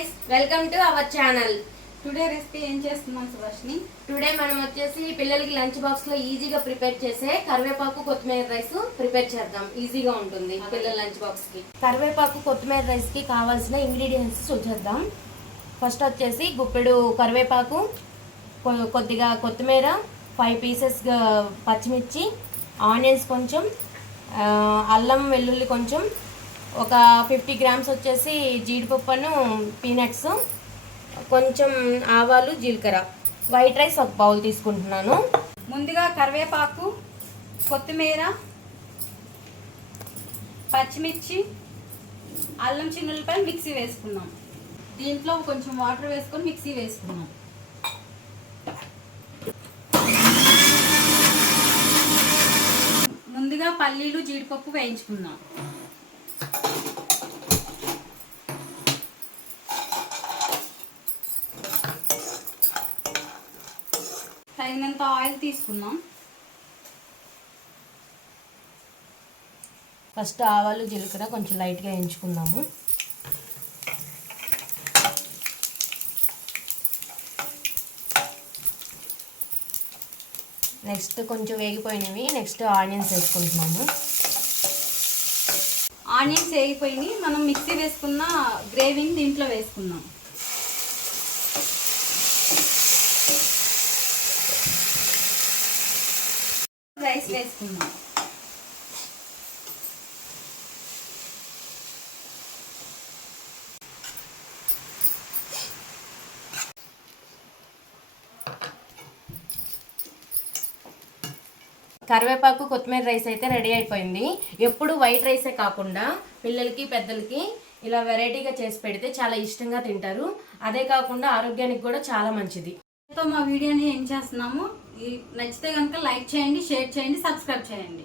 Guys, welcome to our channel. Today recipe ఏం చేస్తున్నాం Subhashini? Today మనం వచ్చేసి పిల్లలకి లంచ్ బాక్స్ లో ఈజీగా ప్రిపేర్ చేసే కరివేపాకు కొత్తిమీర రైస్ ప్రిపేర్ చేద్దాం. ఈజీగా ఉంటుంది పిల్లల లంచ్ బాక్స్ కి. కరివేపాకు కొత్తిమీర రైస్ కి కావాల్సిన ఇంగ్రీడియంట్స్ చూసేద్దాం. ఫస్ట్ వచ్చేసి గుప్పెడు కరివేపాకు, కొద్దిగా కొత్తిమీర, 5 పీసెస్ పచ్చిమిర్చి, ఆనియన్స్ కొంచెం, అల్లం వెల్లుల్లి కొంచెం, ఒక 50 గ్రామ్స్ వచ్చేసి జీడిపప్పును, పీనట్స్, కొంచెం ఆవాలు, జీలకర్ర. వైట్ రైస్ ఒక బౌల్ తీసుకుంటున్నాను. ముందుగా కరివేపాకు, కొత్తిమీర, పచ్చిమిర్చి, అల్లం చిన్నులపై మిక్సీ వేసుకున్నాం. దీంట్లో కొంచెం వాటర్ వేసుకొని మిక్సీ వేసుకున్నాం. ముందుగా పల్లీలు, జీడిపప్పు వేయించుకున్నాం. తగినంత ఆయిల్ తీసుకున్నాం. ఫస్ట్ ఆవాలు, జీలకర్ర కొంచెం లైట్గా వేయించుకుందాము. నెక్స్ట్ కొంచెం వేగిపోయినవి, నెక్స్ట్ ఆనియన్స్ వేసుకుంటున్నాము. ఆనియన్స్ వేగిపోయి మనం మిక్సీ వేసుకున్న గ్రేవీని దీంట్లో వేసుకున్నాం. రైస్ వేసుకున్నాం. కరివేపాకు కొత్తిమీర రైస్ అయితే రెడీ అయిపోయింది. ఎప్పుడు వైట్ రైసే కాకుండా పిల్లలకి పెద్దలకి ఇలా వెరైటీగా చేసి పెడితే చాలా ఇష్టంగా తింటారు. అదే కాకుండా ఆరోగ్యానికి కూడా చాలా మంచిది. మా వీడియోని ఏం చేస్తున్నాము, నచ్చితే కనుక లైక్ చేయండి, షేర్ చేయండి, సబ్స్క్రైబ్ చేయండి.